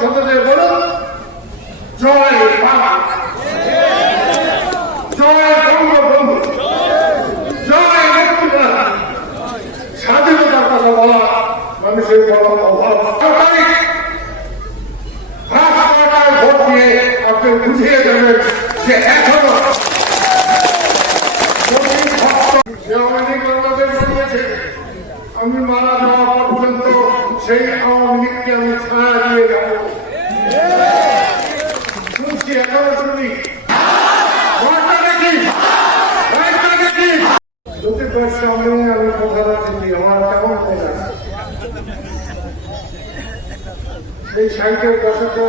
ভবিষ্যতে বলুন জয় বাংলা, জয় বঙ্গবন্ধু, জয় মুক্তিযোদ্ধা। স্বাধীনতার কথা বলা মানুষের বড় অভাব। ভোট দিয়ে আপনি বুঝিয়ে দেবেন যে এখনো আমি মারা যাওয়া পর্যন্ত সেই আওয়ামী লীগকে আমি ছায়া দিয়ে যাব। শুনছি এখনো শুনি জ্যোতির্গড় সামনে আমি কথা দিচ্ছি আমার কেমন মনে এই 60-এর দশকে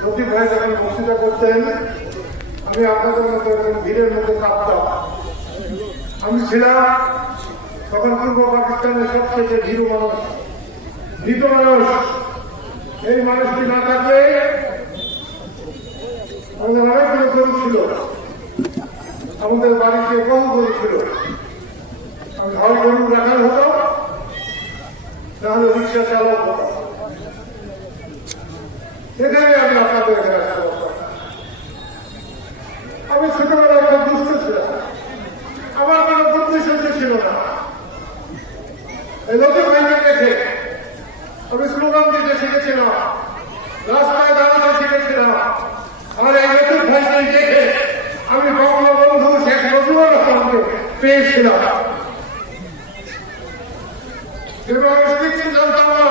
প্রদীপ ভাই যখন বক্তৃতা করতেন আমি আপনাদের মতো ভিড়ের মধ্যে কাঁপতাম। আমি ছিলাম তখন পূর্ব পাকিস্তানের সবচেয়ে ভীরু মানুষ, ভীত মানুষ। এই মানুষটি না থাকলে আমাদের অনেকগুলো গরু ছিল, আমাদের বাড়িতে বহু গরু ছিল। হয় গরু রাখাল হতো, তাহলে রিক্সা চালক হতো। এখানে আমি আপনাদের এখানে আমি ছোটবেলায় খুব দুষ্ট ছিলাম, আমার কোন বুদ্ধি সহ্য ছিল না। এই নতুন ভাইকে দেখে আমি স্লোগান দিতে শিখেছিলাম, রাস্তায় দাঁড়াতে শিখেছিলাম। আর এই নতুন ভাইকে দেখে আমি বঙ্গবন্ধু শেখ মুজিবুর রহমানকে পেয়েছিলাম এবং জানতাম না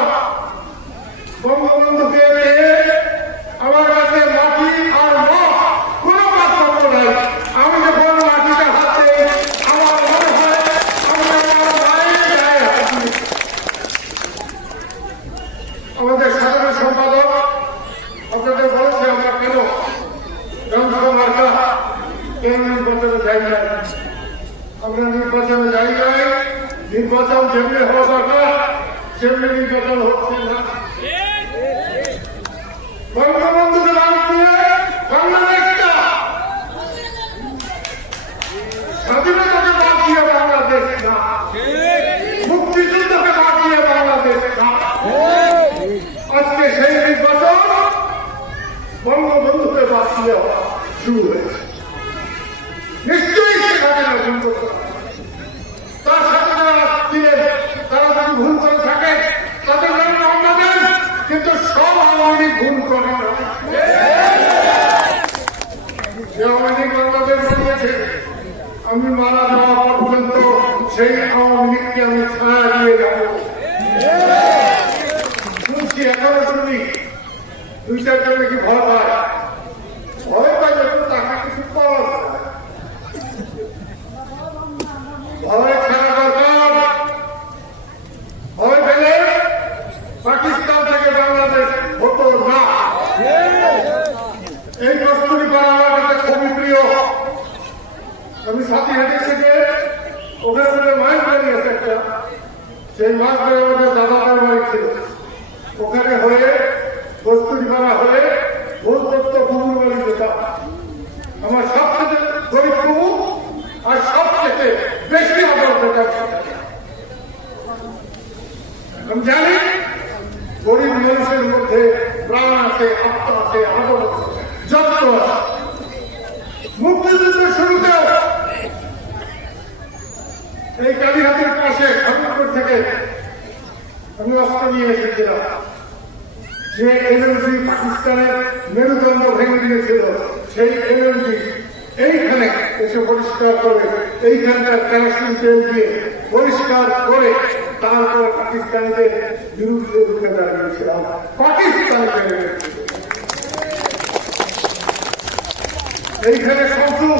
বঙ্গবন্ধুকে পেয়ে আমার কাছে মাটি আর কোন পার্থক্য নাই। আমি যখন মাটিটা হাতে আমার মনে হয় আমি আমার মায়ের গায়ে হাত দিই। আমাদের সাধারণ সম্পাদক আপনাদের বলেছে আমরা কেন মার্কা কেন নির্বাচনে যাই নাই। আমরা নির্বাচনে যাই নাই, নির্বাচন যেমনি হওয়া দরকার সেমনি নির্বাচন হচ্ছে না। বঙ্গবন্ধুকে নাম দিয়ে বাংলাদেশটা স্বাধীনতাকে বাদ দিয়ে বাংলাদেশ না, মুক্তিযুদ্ধকে বাদ দিয়ে বাংলাদেশ না। আজকে সেই নির্বাচন বঙ্গবন্ধুকে বাদ দিয়ে শুরু হয়েছে। নিশ্চয়ই সেখানে ভুল করতে হবে। তার সাথে যারা ছিলেন তারা যদি ভুল করে থাকে তাদের নাম বাংলাদেশ, কিন্তু সব আওয়ামী ভুল করে না। যে আওয়ামী বাংলাদেশ বানিয়েছে আমি মারা যাওয়া পর্যন্ত সেই আওয়ামী লীগকে আমি ছায়া দিয়ে যাব। শুনছি এখনো শুনি 2-4 জনে কি ভয় পায়, ভয় পাই যখন তাকে কিছু করা যায়। ভয় ছাড়া দরকার, ভয় পেলে পাকিস্তান থেকে বাংলাদেশ হতো না। এই প্রশ্নটি করা আমার কাছে খুবই প্রিয়। আমি সাথীহাটি থেকে ওখানে আমাদের মাছ বাড়ি আছে একটা, সেই মাছ বাড়ি আমাদের দাদাদের বাড়ি ছিল। ওখানে হয়ে প্রস্তুতি করা হয়ে ভোজদত্ত কুমুর বাড়ি যেতাম। আমার সবচেয়ে গরিব কুমুর আর সবচেয়ে বেশি আদর পেতাম। আমি জানি গরিব মানুষের মধ্যে প্রাণ আছে, আত্মা আছে, আদর আছে, যত্ন আছে। মুক্তিযুদ্ধের শুরুতেও এই কালীহাটের পাশে খামিরপুর থেকে আমি অস্ত্র নিয়ে এসেছিলাম। যে এনার্জি পাকিস্তানের মেরুদণ্ড ভেঙে দিয়েছিল, সেই এনার্জি এইখানে এসে পরিষ্কার করে, এইখানকার কেরোসিন তেল দিয়ে পরিষ্কার করে তারপর পাকিস্তানকে বিরুদ্ধে রুখে দাঁড়িয়েছিলাম। পাকিস্তানকে এইখানে সংযোগ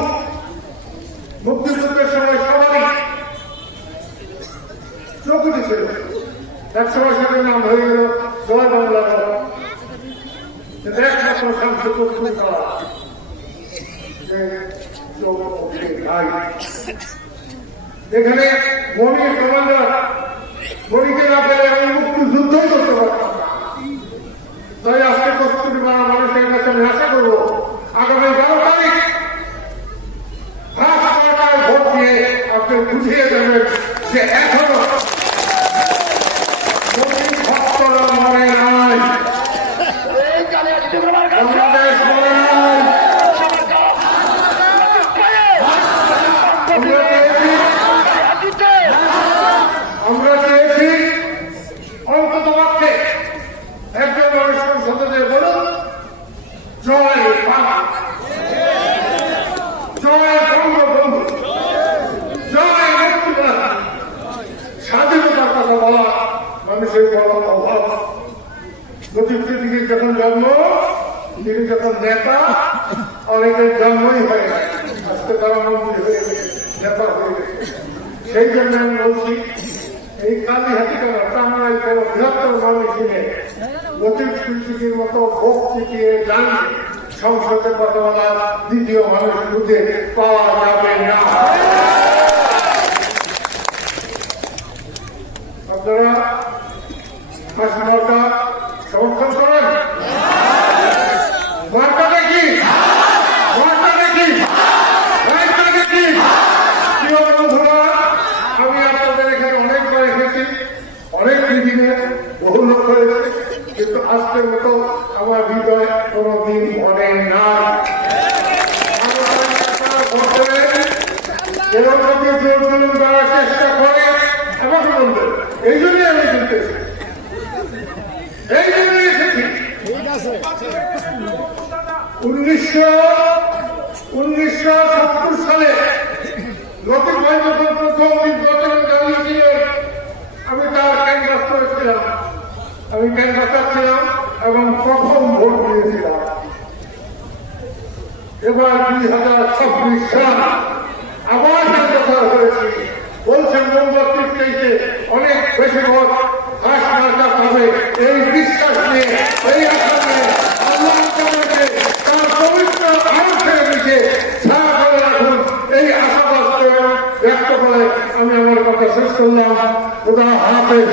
মুক্তিযুদ্ধের সময় সবারই চোখ উঠেছিল। একসময় সেটার নাম হয়ে গেল জয় বাংলা। একমাত্র সংসদ এখানে মনির কমান্ডার মনিকে না পেলে আমি মুক্তিযুদ্ধই করতে পারতাম না। তাই আজকে প্রস্তুতি বাংলা মানুষের কাছে আমি আশা করবো আগামী 12 তারিখ ভোট দিয়ে আপনি বুঝিয়ে দেবেন যে এখনো ভক্তরা মনে নাই। লতিফ সিদ্দিকীর যখন জন্ম, তিনি যখন নেতা, অনেকের জন্মই হয় না, আজকে তারা মন্ত্রী হয়ে গেছে, নেতা হয়ে গেছে। সেই জন্য আমি বলছি, এই কালীহাতি কেন, টাঙ্গাইল কেন, বৃহত্তর ময়মনসিংহে লতিফ সিদ্দিকীর মতো ভোগ চিটিয়ে যান সংসদে কথা বলার দ্বিতীয় মানুষ খুঁজে পাওয়া যাবে না। আপনারা ফাঁসি মার্কা সমর্থন করেন? মার্কাটা কি? মার্কাটা কি? রাইটটা কি? প্রিয় বন্ধুরা, আমি আপনাদের এখানে অনেকবার এসেছি, অনেক দিনে বহু লোক হয়েছে, কিন্তু আজকের মতো আমার হৃদয় কোনদিন মনে না। এরকম জোর জুলুম করার চেষ্টা করে আমাকে বলবেন, এই জন্যই আমি জিততেছি, এই জন্যই এসেছি। 1970 সালে লতিফ ভাই যখন প্রথম নির্বাচনে দাঁড়িয়েছিলেন, আমি তার ক্যানভাস করেছিলাম, আমি ক্যানভাসার ছিলাম এবং প্রথম ভোট দিয়েছিলাম। এবার 2026 সাল আবার ক্যানভাসার হয়েছি, বলছেন মোমবাতির চাইতে অনেক বেশি ভোট হাঁস মার্কা পাবে, এই বিশ্বাস নিয়ে, এই আশা নিয়ে আল্লাহ তোমাকে তার পবিত্র আলোচনা দিকে সারা করে রাখুন, এই আশাবাদ ব্যক্ত করে আমি আমার কথা শেষ করলাম। খোদা হাফেজ।